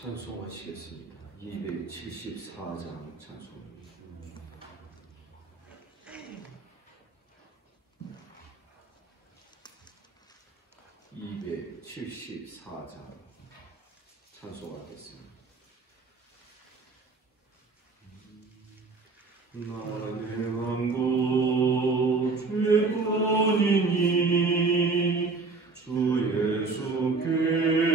찬송하시겠습니다. 274장 찬송. 274장 찬송하겠습니다. 나의 왕국 죄뿐이니 주 예수께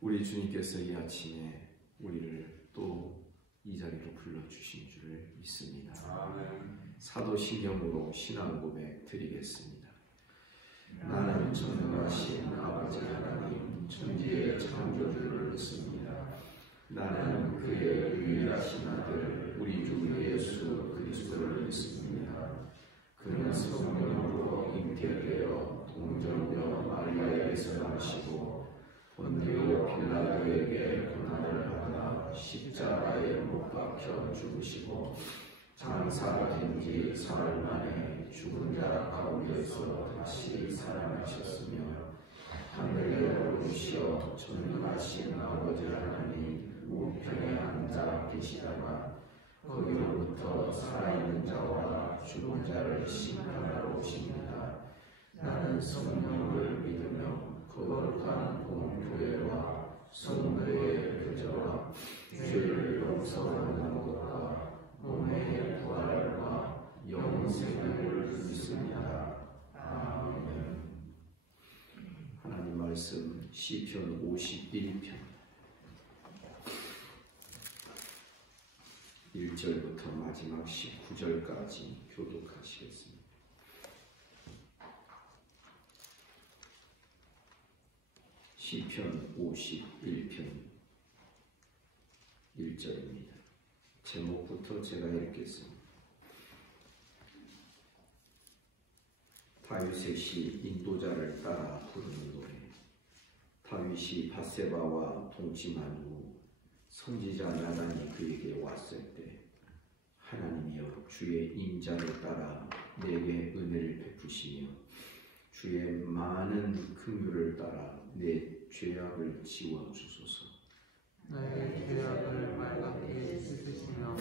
우리 주님께서 이 아침에 우리를 또 이 자리로 불러주신 줄을 믿습니다. 사도신경으로 신앙 고백 드리겠습니다. 나는 전능하신 아버지 하나님 천지의 창조주를 믿습니다. 나는 그의 유일하신 아들 우리 주 예수 그리스도를 믿습니다. 그는 성령으로 잉태되어 동정녀 마리아에게서 나시고 본디오 빌라도에게 고난을 받아 십자가에 못 박혀 죽으시고 장사가 된 지 사흘 만에 죽은 자 가운데서 죽음에서 다시 살아나셨으며 하늘에 오르시어 전능하신 아버지 하나님 우편에 앉아 계시다가 거기로부터 살아있는 자와 죽은 자를 심판하러 오십니다. 나는 성령을 믿으며 거룩한 공교회와 성도의 교제와 죄를 용서하는 것과 몸의 부활과 영생을 믿습니다. 아멘. 하나님 말씀 시편 51편 1절부터 마지막 19절까지 교독하시겠습니다. 시편 51편 1절입니다. 제목부터 제가 읽겠습니다. 다윗의 시 인도자를 따라 부르는 노래. 다윗이 밧세바와 동침한 후 선지자 나단이 그에게 왔을 때 하나님이여 주의 인자를 따라 내게 은혜를 베푸시며 주의 많은 긍휼을 따라 내 죄악을 지워주소서. 나의 죄악을 말갛게 씻으시며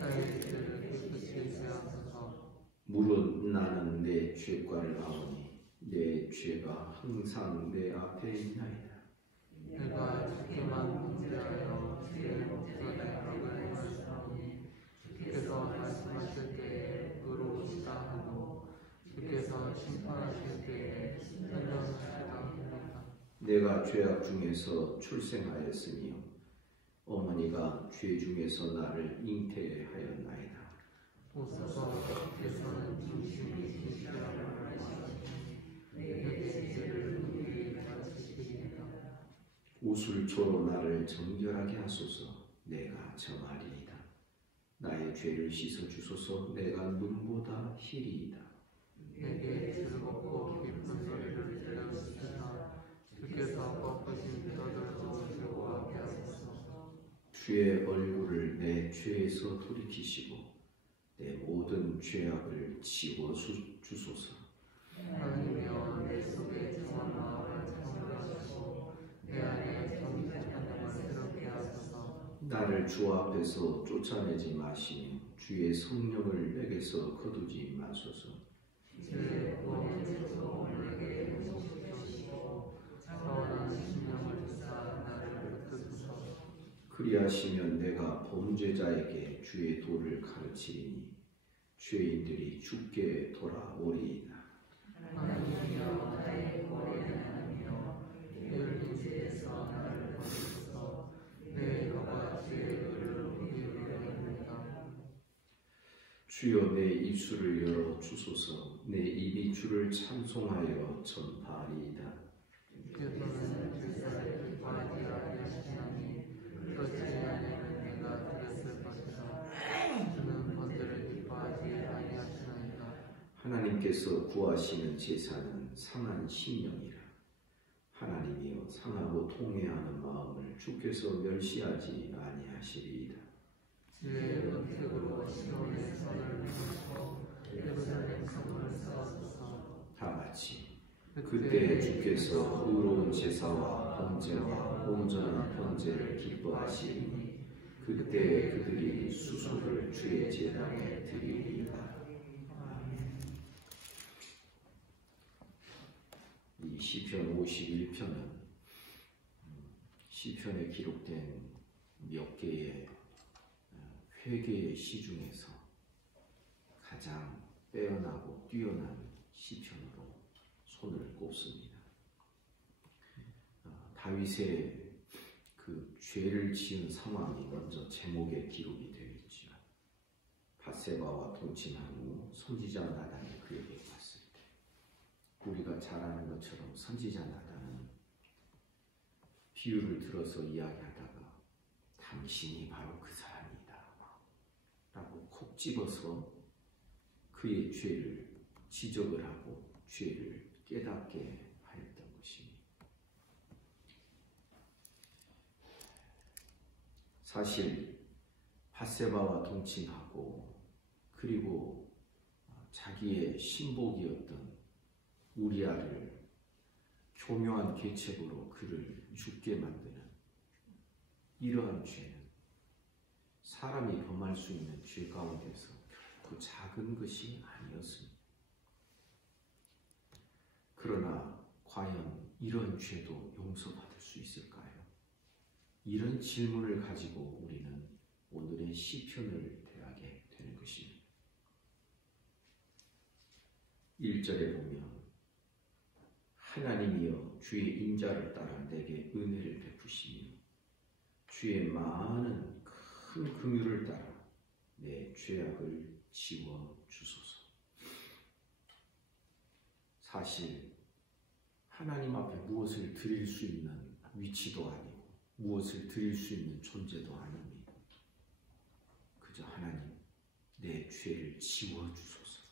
나의 죄를 깨끗이 하소서. 무릇 나는 내 죄과를 아오니 내 죄가 항상 내 앞에 있나이다. 내가 주께만 범죄하여 주의 목전에 악을 행하사오니 주께서 말씀하실 때에 의로우시다 하고 주께서 심판하실 때에 선정하시다 합니다. 내가 죄악 중에서 출생하였으며 어머니가 죄 중에서 나를 잉태하였나이다. 오소서 주께서는 진심이 진실함을 말씀하시니 내게 죄를 묻기 가르치시리이다. 우술초로 나를 정결하게 하소서. 내가 정하리이다. 나의 죄를 씻어주소서. 내가 눈보다 희리이다. 내게 즐겁고 깊은 소리를 들려주시사 주께서 꺾으신 뼈들도 즐거워하게 하소서. 주의 얼굴을 내 죄에서 돌이키시고 내 모든 죄악을 지워주소서. 하나님이여 내 속에 정한 마음을 창조하시고 내 안에 정직한 영을 새롭게 하소서. 나를 주 앞에서 쫓아내지 마시며 주의 성령을 내게서 거두지 마소서. 주의 구원에서 내게 행복시켜 주시고 차원한 심령을 주사 나를 붙드소서. 그리하시면 내가 범죄자에게 주의 도를 가르치리니 죄인들이 주께 돌아오리이다. 하나님이여 나의 구원의 하나님이여 열린 죄에서 나를 거두소서. 내 혀가 주의 의를 우기게 합니다. 주여 내 입술을 열어 주소서. 내 입이 주를 찬송하여 전파하리이다. 주께서는 제사를 기뻐하지 아니하시나니 그렇지 아니하면 내가 드렸을 것이라. 주는 번제를 기뻐하지 아니하시나이다. 하나님께서 구하시는 제사는 상한 심령이라. 하나님이여 상하고 통회하는 마음을 주께서 멸시하지 아니하시리이다. 주의 은택으로 시온의 성을 세우시고 예루살렘 성을 세우소서. 다 같이 그때 주께서 의로운 제사와 번제와 온전한 번제를 기뻐하시니 그때 그들이 수소를 주의 제단에 드리리이다. 이 시편 51편은 시편에 기록된 몇 개의 회개의 시 중에서 가장 빼어나고 뛰어난 시편으로 손을 꼽습니다. 다윗의 그 죄를 지은 상황이 먼저 제목에 기록이 되어 있죠. 밧세바와 동침한 후 선지자 나단이 그에게 왔을 때, 우리가 잘 아는 것처럼 선지자 나단은 비유를 들어서 이야기하다가 당신이 바로 그 사람이다 라고 콕 집어서 그의 죄를 지적을 하고 죄를 깨닫게 하였던 것입니다. 사실 밧세바와 동침하고 그리고 자기의 신복이었던 우리아를 교묘한 계책으로 그를 죽게 만드는 이러한 죄는 사람이 범할 수 있는 죄 가운데서 결코 작은 것이 아니었습니다. 그러나 과연 이런 죄도 용서받을 수 있을까요? 이런 질문을 가지고 우리는 오늘의 시편을 대하게 되는 것입니다. 1절에 보면 하나님이여 주의 인자를 따라 내게 은혜를 베푸시며 주의 많은 큰 긍휼을 따라 내 죄악을 지워 주소서. 사실 하나님 앞에 무엇을 드릴 수 있는 위치도 아니고 무엇을 드릴 수 있는 존재도 아닙니다. 그저 하나님 내 죄를 지워 주소서.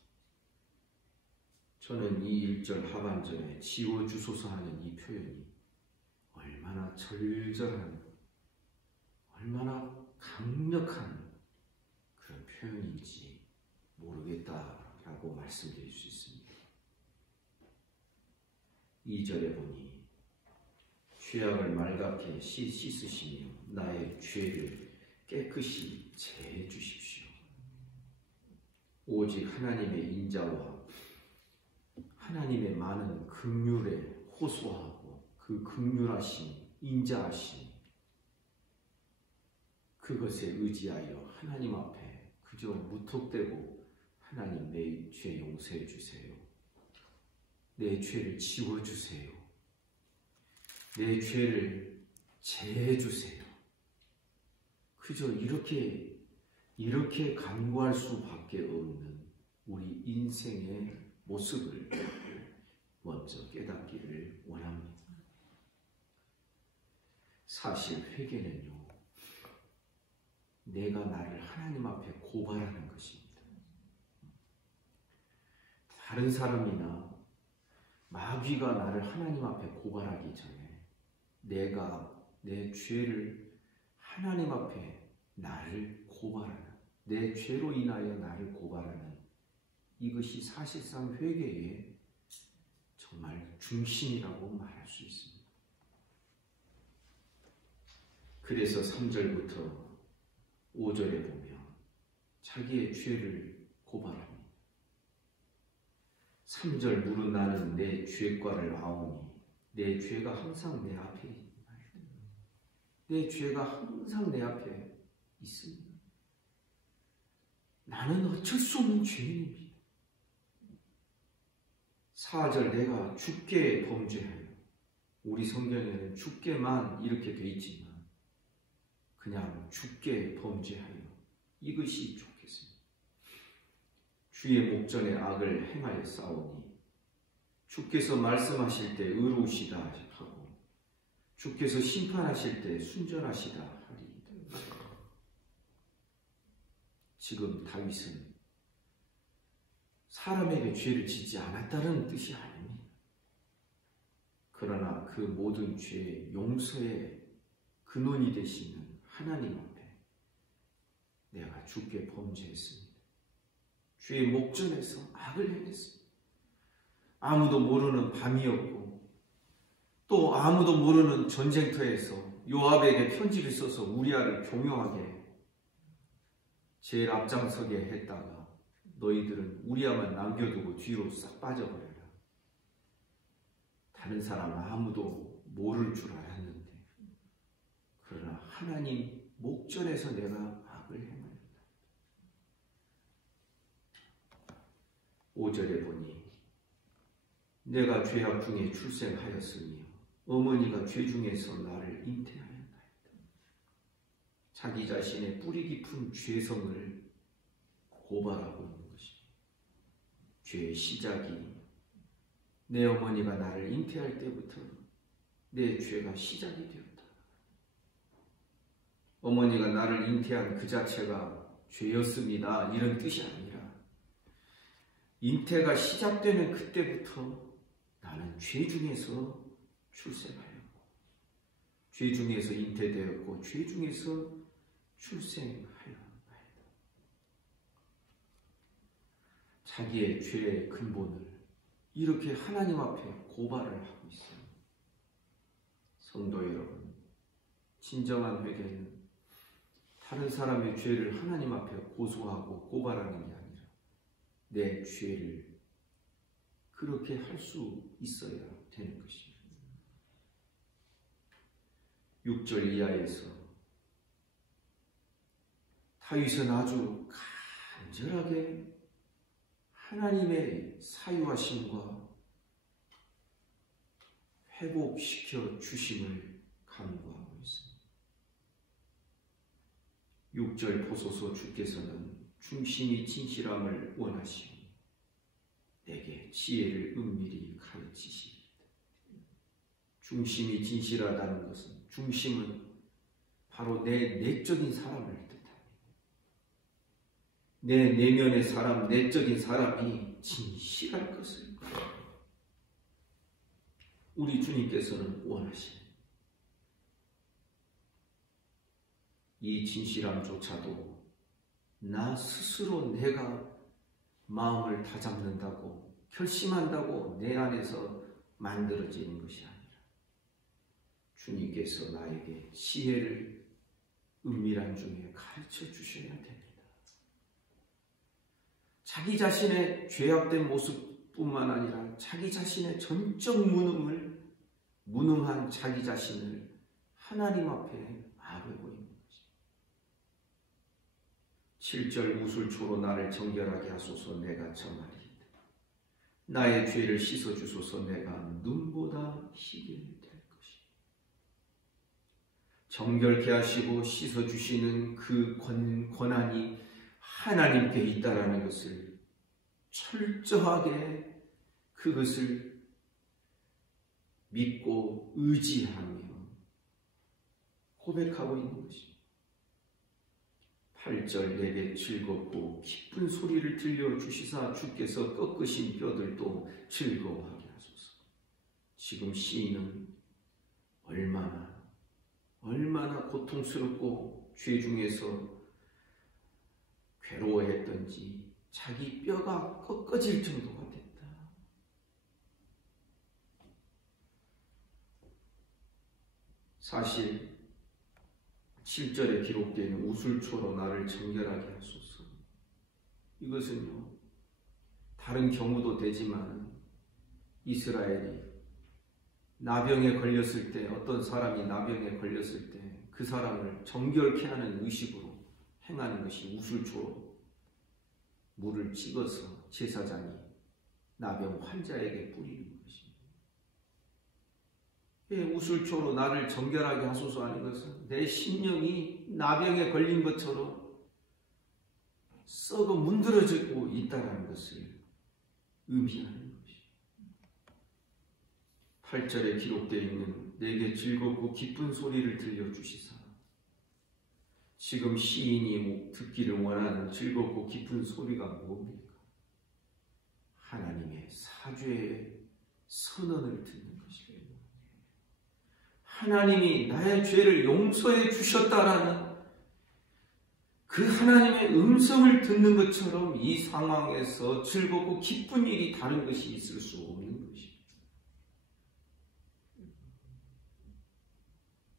저는 이 1절 하반절에 지워 주소서 하는 이 표현이 얼마나 절절한, 얼마나 강력한 그런 표현인지 모르겠다라고 말씀드릴 수 있습니다. 2절에 보니 죄악을 말갛게 씻으시며 나의 죄를 깨끗이 제해 주십시오. 오직 하나님의 인자와 하나님의 많은 긍휼에 호소하고 그 긍휼하심, 인자하심 그것에 의지하여 하나님 앞에 그저 무턱대고 하나님 내 죄 용서해 주세요. 내 죄를 지워주세요. 내 죄를 제해 주세요. 그저 이렇게 간구할 수밖에 없는 우리 인생의 모습을 먼저 깨닫기를 원합니다. 사실 회개는요, 내가 나를 하나님 앞에 고발하는 것입니다. 다른 사람이나 마귀가 나를 하나님 앞에 고발하기 전에 내가 내 죄를 하나님 앞에 나를 고발하는, 내 죄로 인하여 나를 고발하는 이것이 사실상 회개의 정말 중심이라고 말할 수 있습니다. 그래서 3절부터 5절에 보면 자기의 죄를 고발합니다. 3절 무릇 나는 내 죄과를 아오니 내 죄가 항상 내 앞에 있나이다. 내 죄가 항상 내 앞에 있습니다. 나는 어쩔 수 없는 죄인입니다. 4절 내가 주께 범죄하여, 우리 성경에는 주께만 이렇게 돼 있지만 그냥 주께 범죄하여 이것이 좋겠습니다. 주의 목전에 악을 행하여 싸우니 주께서 말씀하실 때 의로우시다 하고 주께서 심판하실 때 순전하시다 하리이다. 지금 다윗은 사람에게 죄를 짓지 않았다는 뜻이 아닙니다. 그러나 그 모든 죄의 용서의 근원이 되시는 하나님 앞에 내가 주께 범죄했습니다. 주의 목전에서 악을 행했습니다. 아무도 모르는 밤이었고 또 아무도 모르는 전쟁터에서 요압에게 편지를 써서 우리아를 교묘하게 제일 앞장서게 했다가 너희들은 우리아만 남겨두고 뒤로 싹 빠져버려라. 다른 사람은 아무도 모를 줄 알았는데 그러나 하나님 목전에서 내가 악을 행하였다. 5절에 보니 내가 죄악 중에 출생하였으며 어머니가 죄 중에서 나를 잉태하였나이다. 자기 자신의 뿌리 깊은 죄성을 고발하고 있는 것입니다. 죄의 시작이 내 어머니가 나를 잉태할 때부터 내 죄가 시작이 되었다. 어머니가 나를 잉태한 그 자체가 죄였습니다. 이런 뜻이 아니라 잉태가 시작되는 그때부터 나는 죄 중에서 출생하였고 죄 중에서 잉태되었고 죄 중에서 출생하였나이다. 자기의 죄의 근본을 이렇게 하나님 앞에 고발을 하고 있어요. 성도 여러분, 진정한 회개는 다른 사람의 죄를 하나님 앞에 고소하고 고발하는 게 아니라 내 죄를 그렇게 할 수 있어야 되는 것입니다. 6절 이하에서 다윗은 아주 간절하게 하나님의 사유하심과 회복시켜 주심을 간구하고 있습니다. 6절 보소서 주께서는 중심이 진실함을 원하시오 내게 지혜를 은밀히 가르치시리이다. 중심이 진실하다는 것은 중심은 바로 내 내적인 사람을 뜻합니다. 내 내면의 사람, 내적인 사람이 진실할 것을 우리 주님께서는 원하십니다. 이 진실함조차도 나 스스로 내가 마음을 다잡는다고 결심한다고 내 안에서 만들어지는 것이 아니라 주님께서 나에게 지혜를 은밀한 중에 가르쳐 주셔야 됩니다. 자기 자신의 죄악된 모습뿐만 아니라 자기 자신의 전적 무능한 자기 자신을 하나님 앞에 아뢰고 있는 것입니다. 7절 우술초로 나를 정결하게 하소서 내가 정하리이다. 나의 죄를 씻어주소서 내가 눈보다 희게 될 것이다. 정결케 하시고 씻어주시는 그 권한이 하나님께 있다라는 것을 철저하게 그것을 믿고 의지하며 고백하고 있는 것입니다. 8절 내게 즐겁고 기쁜 소리를 들려주시사 주께서 꺾으신 뼈들도 즐거워하게 하소서. 지금 시인은 얼마나 고통스럽고 죄 중에서 괴로워했던지 자기 뼈가 꺾어질 정도가 됐다. 사실 7절에 기록된 우술초로 나를 정결하게 하소서. 이것은요, 다른 경우도 되지만 이스라엘이 나병에 걸렸을 때, 어떤 사람이 나병에 걸렸을 때 그 사람을 정결케 하는 의식으로 행하는 것이 우술초로 물을 찍어서 제사장이 나병 환자에게 뿌리는 것입니다. 우술초로 나를 정결하게 하소서 하는 것은 내 심령이 나병에 걸린 것처럼 썩어 문드러지고 있다는 것을 의미하는 것입니다. 8절에 기록되어 있는 내게 즐겁고 기쁜 소리를 들려주시사. 지금 시인이 듣기를 원하는 즐겁고 기쁜 소리가 뭡니까? 하나님의 사죄의 선언을 듣는 것입니다. 하나님이 나의 죄를 용서해 주셨다라는 그 하나님의 음성을 듣는 것처럼 이 상황에서 즐겁고 기쁜 일이 다른 것이 있을 수 없는 것입니다.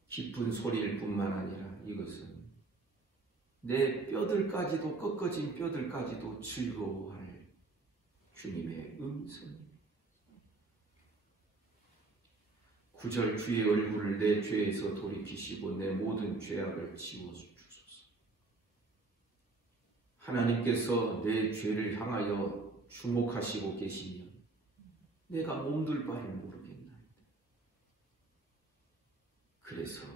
기쁜 소리일 뿐만 아니라 이것은 내 뼈들까지도 꺾어진 뼈들까지도 즐거워할 주님의 음성입니다. 9절 주의 얼굴을 내 죄에서 돌이키시고 내 모든 죄악을 지워주소서. 하나님께서 내 죄를 향하여 주목하시고 계시면 내가 몸둘 바를 모르겠나이다. 그래서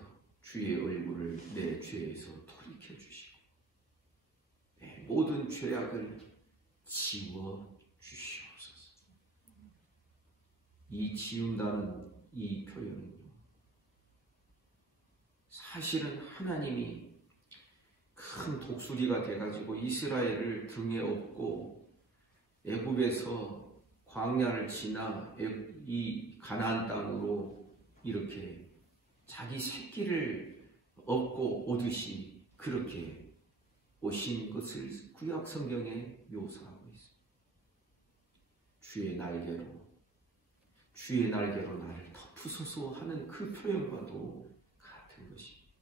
주의 얼굴을 내 죄에서 돌이켜주시고 내 모든 죄악을 지워주시옵소서. 이 지운다는 이 표현은요, 사실은 하나님이 큰 독수리가 돼가지고 이스라엘을 등에 업고 애굽에서 광야를 지나 이 가나안 땅으로 이렇게 자기 새끼를 업고 오듯이 그렇게 오신 것을 구약 성경에 묘사하고 있습니다. 주의 날개로 주의 날개로 나를 덮으소서 하는 그 표현과도 같은 것입니다.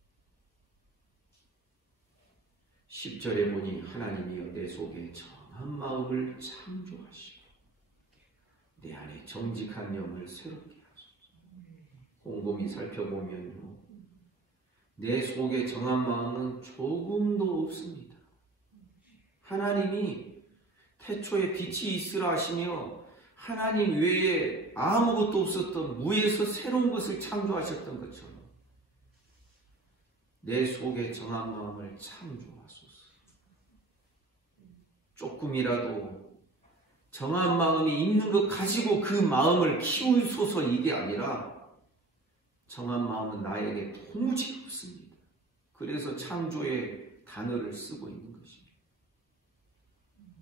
10절에 보니 하나님이여 내 속에 정한 마음을 창조하시고 내 안에 정직한 영을 새롭게 하소서. 곰곰이 살펴보면요, 내 속에 정한 마음은 조금도 없습니다. 하나님이 태초에 빛이 있으라 하시며 하나님 외에 아무것도 없었던 무에서 새로운 것을 창조하셨던 것처럼 내 속에 정한 마음을 창조하소서. 조금이라도 정한 마음이 있는 것 가지고 그 마음을 키우소서, 이게 아니라 정한 마음은 나에게 도무지 없습니다. 그래서 창조의 단어를 쓰고 있는 것입니다.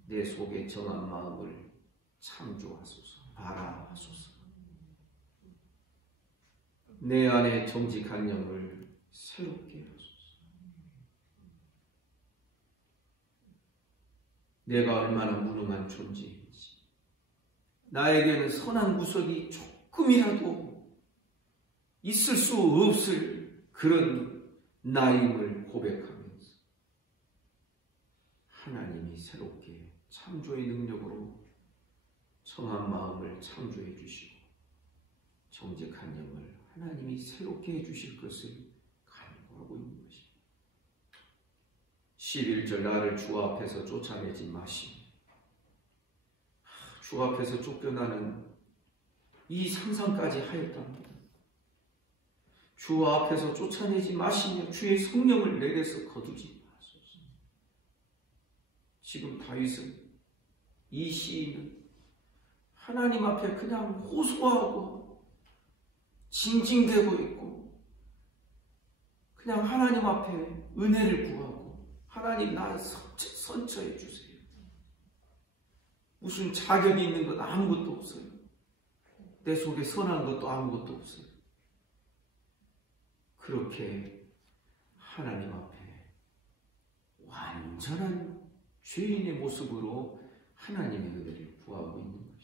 내 속에 정한 마음을 창조하소서, 발화하소서. 내 안에 정직한 영을 새롭게 하소서. 내가 얼마나 무능한 존재인지, 나에게는 선한 구석이 조금이라도 있을 수 없을 그런 나임을 고백하면서 하나님이 새롭게 창조의 능력으로 정한 마음을 창조해 주시고 정직한 영을 하나님이 새롭게 해주실 것을 간구하고 있는 것입니다. 11절 나를 주 앞에서 쫓아내지 마시며, 주 앞에서 쫓겨나는 이 상상까지 하였답니다. 주 앞에서 쫓아내지 마시며 주의 성령을 내게서 거두지 마소서. 지금 다윗은, 이 시인은 하나님 앞에 그냥 호소하고 징징대고 있고 그냥 하나님 앞에 은혜를 구하고 하나님 나 선처해 주세요. 무슨 자격이 있는 건 아무것도 없어요. 내 속에 선한 것도 아무것도 없어요. 그렇게 하나님 앞에 완전한 죄인의 모습으로 하나님의 은혜를 구하고 있는 것입니다.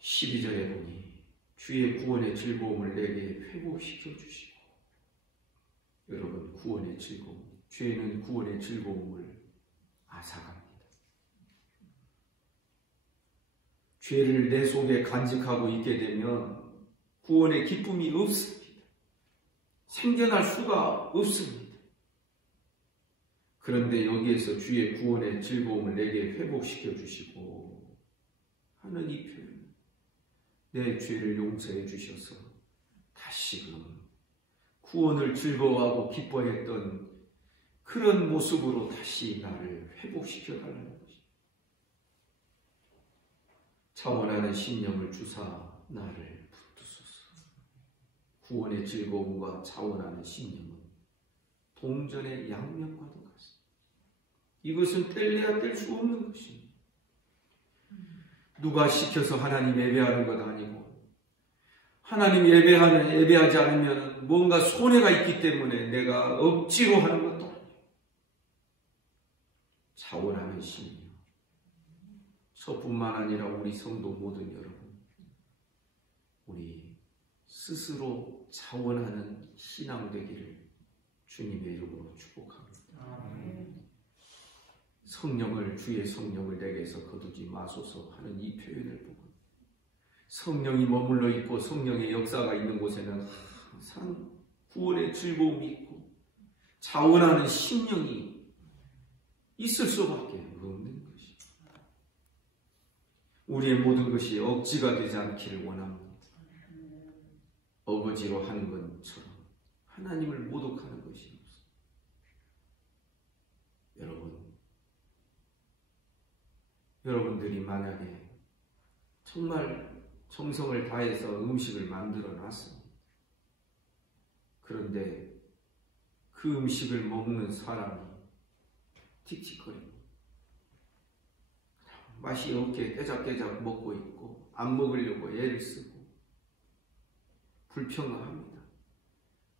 12절에 보니 주의 구원의 즐거움을 내게 회복시켜 주시고, 여러분, 구원의 즐거움, 죄는 구원의 즐거움을 앗아갑니다. 죄를 내 속에 간직하고 있게 되면 구원의 기쁨이 없습니다. 생겨날 수가 없습니다. 그런데 여기에서 주의 구원의 즐거움을 내게 회복시켜 주시고 하는 이 표현, 내 죄를 용서해 주셔서 다시금 구원을 즐거워하고 기뻐했던 그런 모습으로 다시 나를 회복시켜 달라는 것입니다. 차원하는 신령을 주사 나를 붙드소서. 구원의 즐거움과 차원하는 신령은 동전의 양면과도 같습니다. 이것은 뗄래야 뗄 수 없는 것입니다. 누가 시켜서 하나님 예배하는 것 아니고, 하나님 예배하지 않으면 뭔가 손해가 있기 때문에 내가 억지로 하는 것도 아니고, 차원하는 신령, 저뿐만 아니라 우리 성도 모든 여러분, 우리 스스로 차원하는 신앙 되기를 주님의 이름으로 축복합니다. 성령을, 주의 성령을 내게서 거두지 마소서 하는 이 표현을 보고, 성령이 머물러 있고 성령의 역사가 있는 곳에는 항상 구원의 즐거움이 있고 자원하는 심령이 있을 수밖에 없는 것입니다. 우리의 모든 것이 억지가 되지 않기를 원합니다. 어거지로 하는 것처럼 하나님을 모독하는 것이 없습니다. 여러분들이 만약에 정말 정성을 다해서 음식을 만들어 놨습니다. 그런데 그 음식을 먹는 사람이 틱틱거리고 맛이 없게 깨작깨작 먹고 있고 안 먹으려고 애를 쓰고 불평합니다.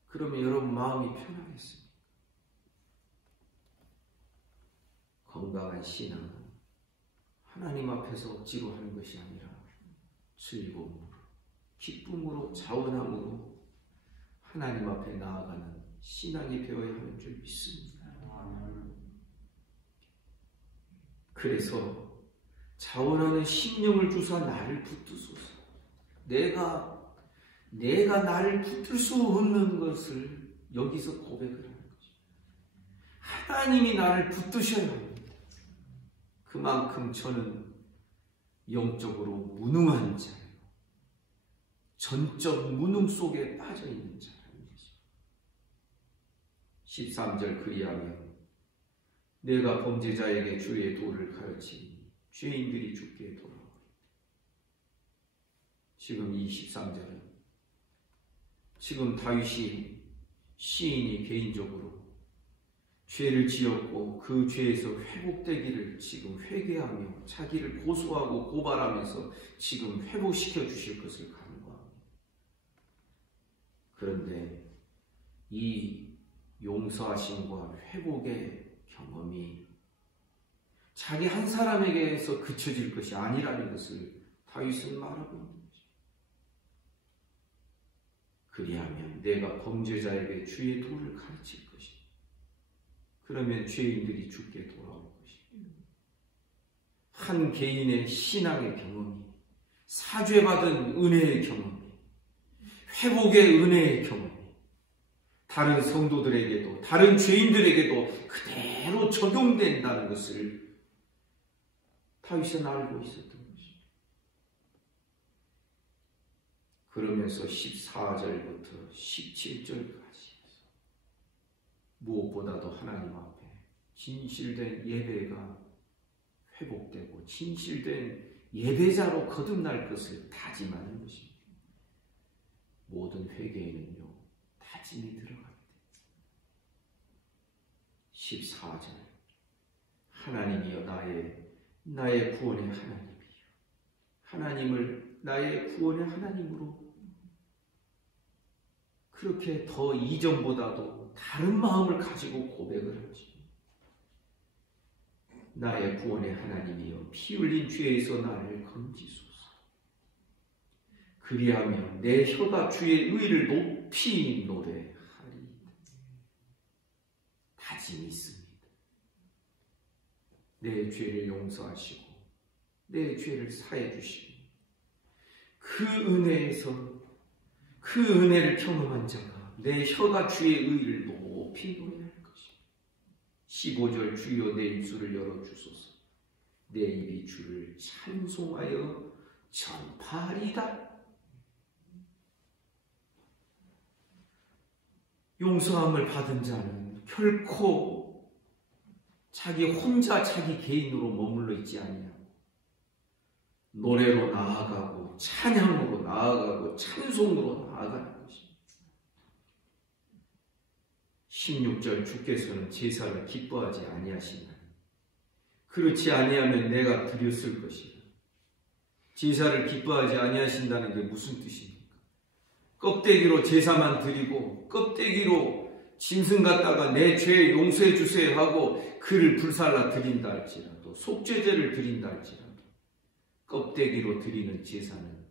그러면 여러분 마음이 편하겠습니까? 건강한 신앙은 하나님 앞에서 억지로 하는 것이 아니라 즐거움으로, 기쁨으로, 자원함으로 하나님 앞에 나아가는 신앙이 되어야 하는 줄 믿습니다. 그래서 자원하는 심령을 주사 나를 붙드소서. 내가 나를 붙들 수 없는 것을 여기서 고백을 하는 거죠. 하나님이 나를 붙드셔야 합니다. 그만큼 저는 영적으로 무능한 자예요. 전적 무능 속에 빠져 있는 자라는 것입니다. 13절 그리하며 내가 범죄자에게 주의 도를 가르치니 죄인들이 주께 돌아오리다. 지금 이 13절은 지금 다윗이 시인이 개인적으로 죄를 지었고 그 죄에서 회복되기를 지금 회개하며 자기를 고소하고 고발하면서 지금 회복시켜 주실 것을 간구합니다. 그런데 이 용서하심과 회복의 경험이 자기 한 사람에게서 그쳐질 것이 아니라는 것을 다윗은 말하고 있는 것입니다. 그리하면 내가 범죄자에게 주의 도를 가르칠 것이다. 그러면 죄인들이 주께 돌아올 것입니다. 한 개인의 신앙의 경험이, 사죄받은 은혜의 경험이, 회복의 은혜의 경험이 다른 성도들에게도 다른 죄인들에게도 그대로 적용된다는 것을 다윗은 알고 있었던 것입니다. 그러면서 14절부터 17절까지 무엇보다도 하나님 앞에 진실된 예배가 회복되고 진실된 예배자로 거듭날 것을 다짐하는 것입니다. 모든 회개에는요, 다짐이 들어갑니다. 14절 하나님이여 나의 구원의 하나님이여, 하나님을 나의 구원의 하나님으로 그렇게 더 이전보다도 다른 마음을 가지고 고백을 하지. 나의 구원의 하나님이여 피 흘린 죄에서 나를 건지소서. 그리하면 내 혀가 주의 의를 높이 노래하리. 다짐이 있습니다. 내 죄를 용서하시고 내 죄를 사해 주시고 그 은혜에서 그 은혜를 경험한 자가 내 혀가 주의 의를 높이 노래할 것입니다. 15절 주여 내 입술을 열어주소서. 내 입이 주를 찬송하여 전파하리다. 용서함을 받은 자는 결코 자기 혼자 자기 개인으로 머물러 있지 아니하고 노래로 나아가고 찬양으로 나아가고 찬송으로 나아가는 것입니다. 16절 주께서는 제사를 기뻐하지 아니하시나니 그렇지 아니하면 내가 드렸을 것이라. 제사를 기뻐하지 아니하신다는 게 무슨 뜻입니까? 껍데기로 제사만 드리고 껍데기로 짐승 갖다가 내 죄 용서해 주세요 하고 그를 불살라 드린다 할지라도 속죄제를 드린다 할지라도 껍데기로 드리는 제사는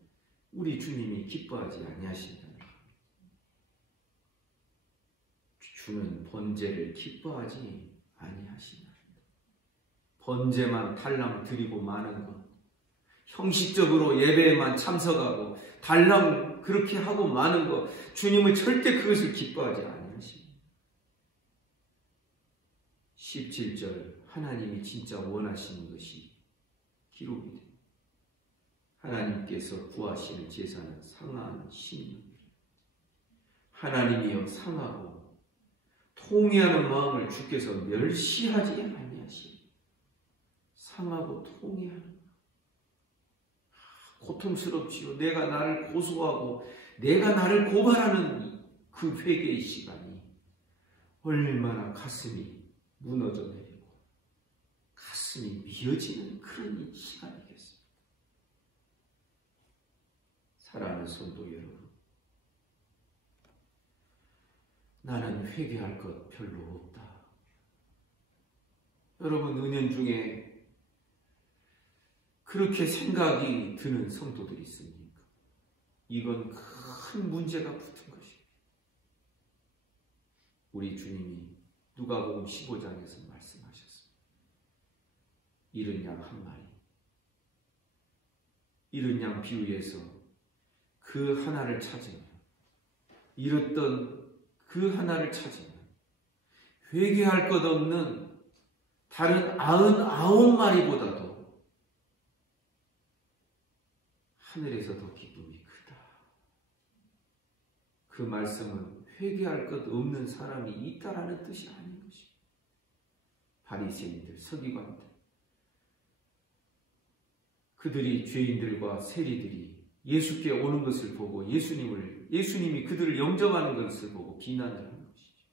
우리 주님이 기뻐하지 아니하신다는 겁니다. 주는 번제를 기뻐하지 아니하시나이다. 번제만 달랑 드리고 마는 것, 형식적으로 예배에만 참석하고 달랑 그렇게 하고 마는 것, 주님은 절대 그것을 기뻐하지 아니하십니다. 17절 하나님이 진짜 원하시는 것이 기록이 됩니다. 하나님께서 구하시는 제사는 상한 신령이라. 하나님이여 상하고 통회하는 마음을 주께서 멸시하지 아니하시니 상하고 통회하는 마음. 고통스럽지요. 내가 나를 고소하고 내가 나를 고발하는 그 회개의 시간이 얼마나 가슴이 무너져 내리고 가슴이 미어지는 그런 시간이겠습니다. 사랑하는 성도 여러분, 나는 회개할 것 별로 없다. 여러분 은연중에 그렇게 생각이 드는 성도들이 있습니까? 이건 큰 문제가 붙은 것입니다. 우리 주님이 누가복음 15장에서 말씀하셨습니다. 잃은 양 한 마리, 잃은 양 비유에서 그 하나를 찾으면, 잃었던 그 하나를 찾으면 회개할 것 없는 다른 99마리보다도 하늘에서 더 기쁨이 크다. 그 말씀은 회개할 것 없는 사람이 있다라는 뜻이 아닌 것입니다. 바리새인들, 서기관들, 그들이 죄인들과 세리들이 예수께 오는 것을 보고 예수님이 그들을 영접하는 것을 보고 비난을 하는 것이죠.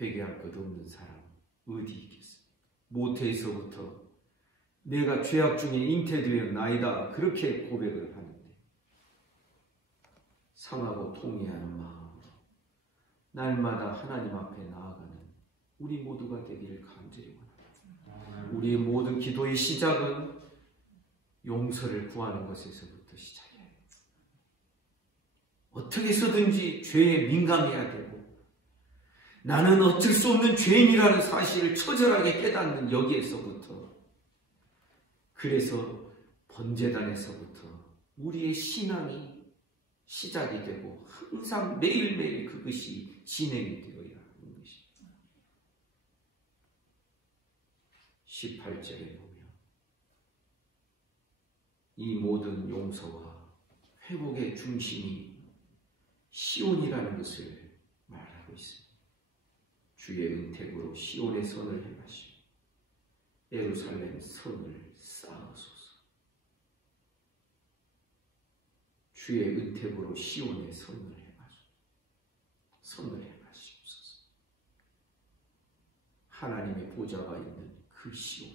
회개할 것 없는 사람 어디 있겠습니까? 모태에서부터 내가 죄악 중에 잉태되었나이다, 그렇게 고백을 하는데 상하고 통회하는 마음으로 날마다 하나님 앞에 나아가는 우리 모두가 되기를 간절히 원합니다. 우리의 모든 기도의 시작은 용서를 구하는 것에서부터 시작해야 합니다. 어떻게 해서든지 죄에 민감해야 되고, 나는 어쩔 수 없는 죄인이라는 사실을 처절하게 깨닫는 여기에서부터, 그래서 번제단에서부터 우리의 신앙이 시작이 되고 항상 매일매일 그것이 진행이 되어야 하는 것입니다. 18절에 보면 이 모든 용서와 회복의 중심이 시온이라는 것을 말하고 있습니다. 주의 은택으로 시온의 선을 행하시고 예루살렘 성을 쌓으소서. 주의 은택으로 시온의 선을 행하시옵소서. 하나님의 보좌가 있는 그 시온,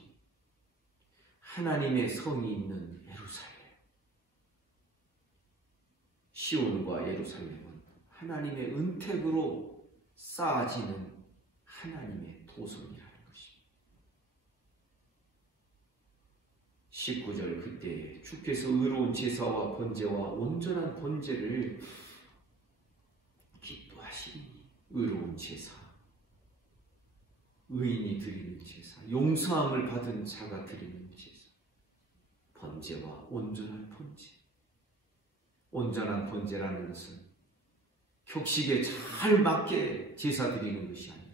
하나님의 성이 있는 예루살렘. 시온과 예루살렘은 하나님의 은택으로 쌓아지는 하나님의 도성이라는 것입니다. 19절 그때에 주께서 의로운 제사와 번제와 온전한 번제를 기뻐하시니, 의로운 제사, 의인이 드리는 제사, 용서함을 받은 자가 드리는 제사, 번제와 온전한 번제. 온전한 번제라는 것은 격식에 잘 맞게 제사 드리는 것이 아니라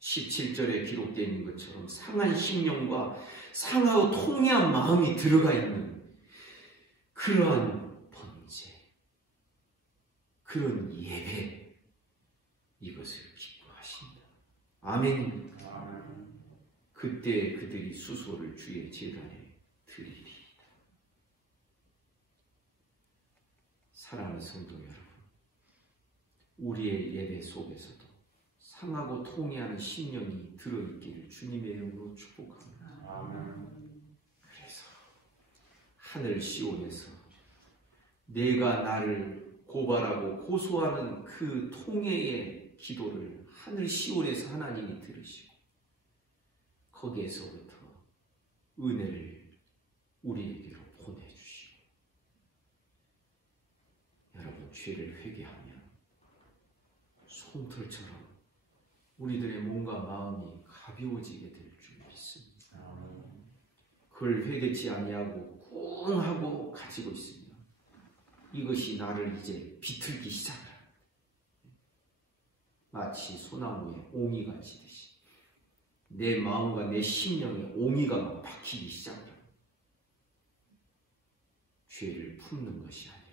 17절에 기록되어 있는 것처럼 상한 심령과 상하고 통회한 마음이 들어가 있는 그러한 번제, 그런 예배, 이것을 기뻐하신다. 아멘. 그때 그들이 수소를 주의 제단에 드리리이다. 사랑하는 성도 여러분, 우리의 예배 속에서도 상하고 통회하는 심령이 들어있기를 주님의 이름으로 축복합니다. 그래서 하늘 시온에서 내가 나를 고발하고 고소하는 그 통회의 기도를 하늘 시온에서 하나님이 들으시고 거기에서부터 은혜를 우리에게로 보내주시고, 여러분, 죄를 회개하면 솜털처럼 우리들의 몸과 마음이 가벼워지게 될 줄 믿습니다. 그걸 회개치 아니하고 꿍 하고 가지고 있으면 이것이 나를 이제 비틀기 시작합니다. 마치 소나무에 옹이가 지듯이 내 마음과 내 심령에 옹이가 박히기 시작합니다. 죄를 품는 것이 아니라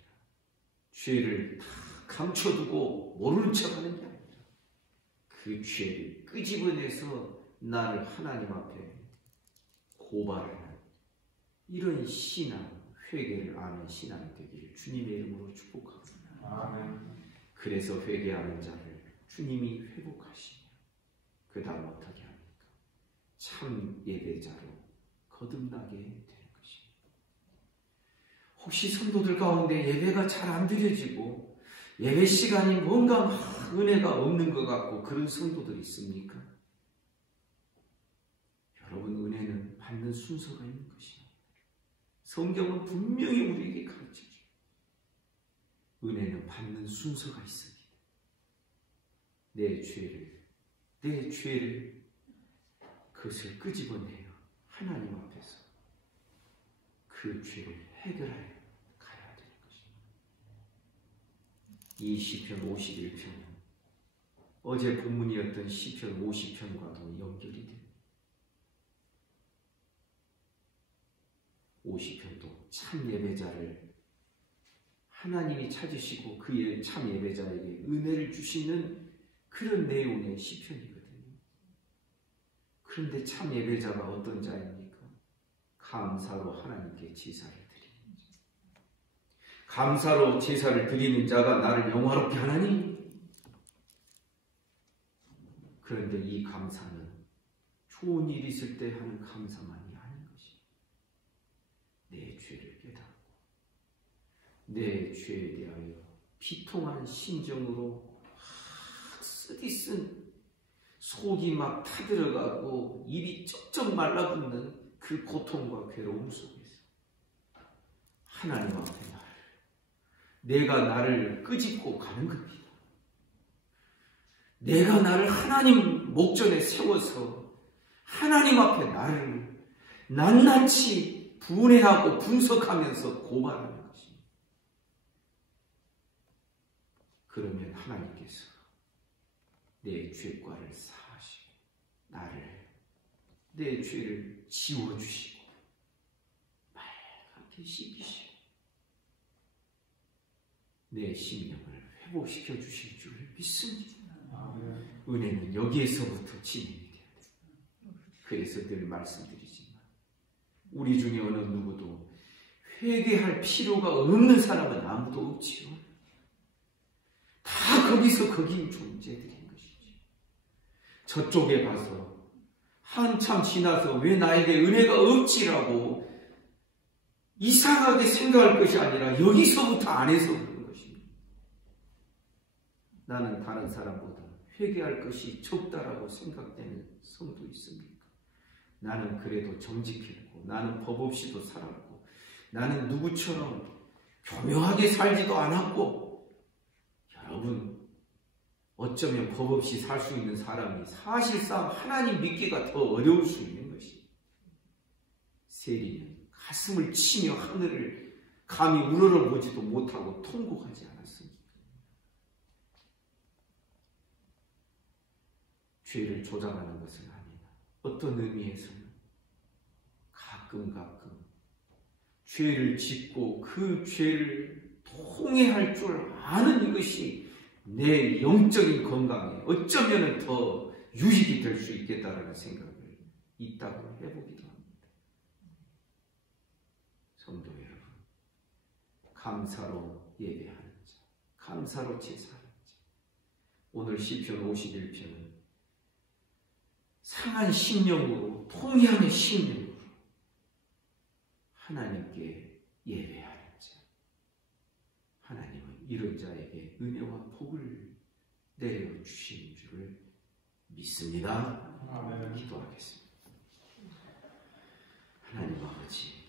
죄를 다 감춰두고 모르는 척하는 게 아니라 그 죄를 끄집어내서 나를 하나님 앞에 고발하는 이런 신앙, 회개를 아는 신앙이 되기를 주님의 이름으로 축복합니다. 아멘. 그래서 회개하는 자를 주님이 회복하시며 그 다음 어떻게 합니까? 참 예배자로 거듭나게 되는 것입니다. 혹시 성도들 가운데 예배가 잘 안 드려지고 예배 시간이 뭔가 막 은혜가 없는 것 같고 그런 성도들 있습니까? 여러분, 받는 순서가 있는 것입니다. 성경은 분명히 우리에게 가르쳐줍니다. 은혜는 받는 순서가 있습니다. 내 죄를 그것을 끄집어내어 하나님 앞에서 그 죄를 해결하여 가야 되는 것입니다. 이 시편 51편은 어제 본문이었던 시편 50편과도 연결이 됩니다. 50편도 참 예배자를 하나님이 찾으시고 그의 참 예배자에게 은혜를 주시는 그런 내용의 시편이거든요. 그런데 참 예배자가 어떤 자입니까? 감사로 하나님께 제사를 드리는 자. 감사로 제사를 드리는 자가 나를 영화롭게 하나니? 그런데 이 감사는 좋은 일이 있을 때 하는 감사만이 아닌 것입니다. 내 죄를 깨닫고 내 죄에 대하여 비통한 심정으로 쓰디쓴 속이 막 타들어가고 입이 쩍쩍 말라붙는 그 고통과 괴로움 속에서 하나님 앞에 내가 나를 끄집고 가는 겁니다. 내가 나를 하나님 목전에 세워서 하나님 앞에 나를 낱낱이 분해하고 분석하면서 고발하는 것입니다. 그러면 하나님께서 내 죄과를 사하시고 내 죄를 지워주시고 빨갛게 씻기시고 내 심령을 회복시켜 주실 줄 믿습니다. 은혜는 여기에서부터 진행이 돼야 돼요. 그래서 늘 말씀드리지만 우리 중에 어느 누구도 회개할 필요가 없는 사람은 아무도 없지요. 다 거기서 거긴 존재들인 것이지. 저쪽에 가서 한참 지나서 왜 나에게 은혜가 없지라고 이상하게 생각할 것이 아니라 여기서부터 안에서 그런 것입니다. 나는 다른 사람보다 회개할 것이 적다라고 생각되는 성도 있습니까? 나는 그래도 정직했고 나는 법 없이도 살았고 나는 누구처럼 교묘하게 살지도 않았고 여러분 어쩌면 법 없이 살 수 있는 사람이 사실상 하나님 믿기가 더 어려울 수 있는 것이 세리는 가슴을 치며 하늘을 감히 우러러보지도 못하고 통곡하지 않았습니까? 죄를 조장하는 것은 아니다. 어떤 의미에서는 가끔 죄를 짓고 그 죄를 통회할 줄 아는 이것이 내 영적인 건강에 어쩌면 더 유익이 될 수 있겠다라는 생각을 있다고 해보기도 합니다. 성도 여러분, 감사로 예배하는 자, 감사로 제사하는 자. 오늘 시편 51편은 상한 심령으로 통회하는 심령으로 하나님께 예배하는 자. 하나님은 이런 자에게 은혜와 복을 내려주시는 줄을 믿습니다. 아멘. 기도하겠습니다. 하나님 아버지,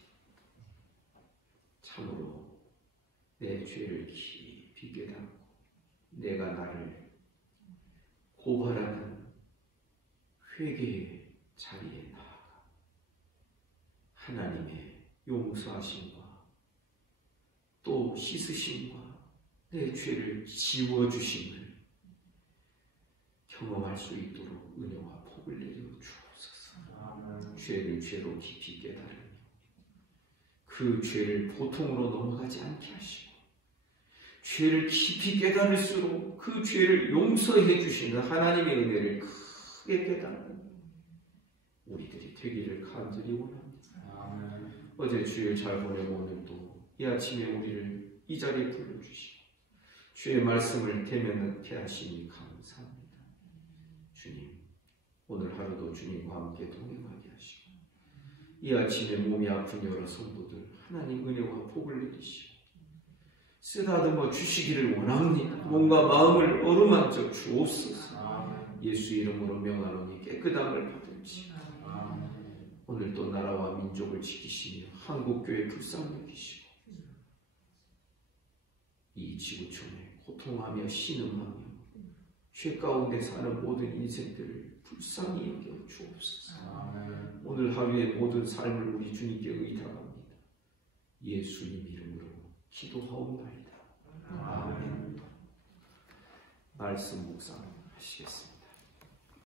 참으로 내 죄를 깊이 깨닫고 내가 나를 고발하는 회개의 자리에 나아가 하나님의 용서하심과 또 씻으심과 내 죄를 지워주심을 경험할 수 있도록 은혜와 복을 내려 주옵소서. 죄를 죄로 깊이 깨달으며 그 죄를 보통으로 넘어가지 않게 하시고 죄를 깊이 깨달을수록 그 죄를 용서해 주시는 하나님의 은혜를 크게 깨닫는 우리들이 되기를 간절히 원합니다. 어제 주일 잘 보내고 오늘도 이 아침에 우리를 이 자리에 불러주시고 주의 말씀을 대면하게 하시니 감사합니다. 주님, 오늘 하루도 주님과 함께 동행하게 하시고 이 아침에 몸이 아픈 여러 성도들 하나님 은혜와 복을 내리시고 쓰다듬어 주시기를 원합니다. 몸과 마음을 어루만져 주옵소서. 예수 이름으로 명하노니 깨끗함을 받을지어다. 오늘도 나라와 민족을 지키시며 한국교회 불쌍히 여기시고 이 지구촌에 고통하며 신음하며 죄 가운데 사는 모든 인생들을 불쌍히 여겨 주옵소서. 오늘 하루의 모든 삶을 우리 주님께 의탁합니다. 예수님 이름으로 기도하옵나이다. 아멘. 말씀 묵상하시겠습니다.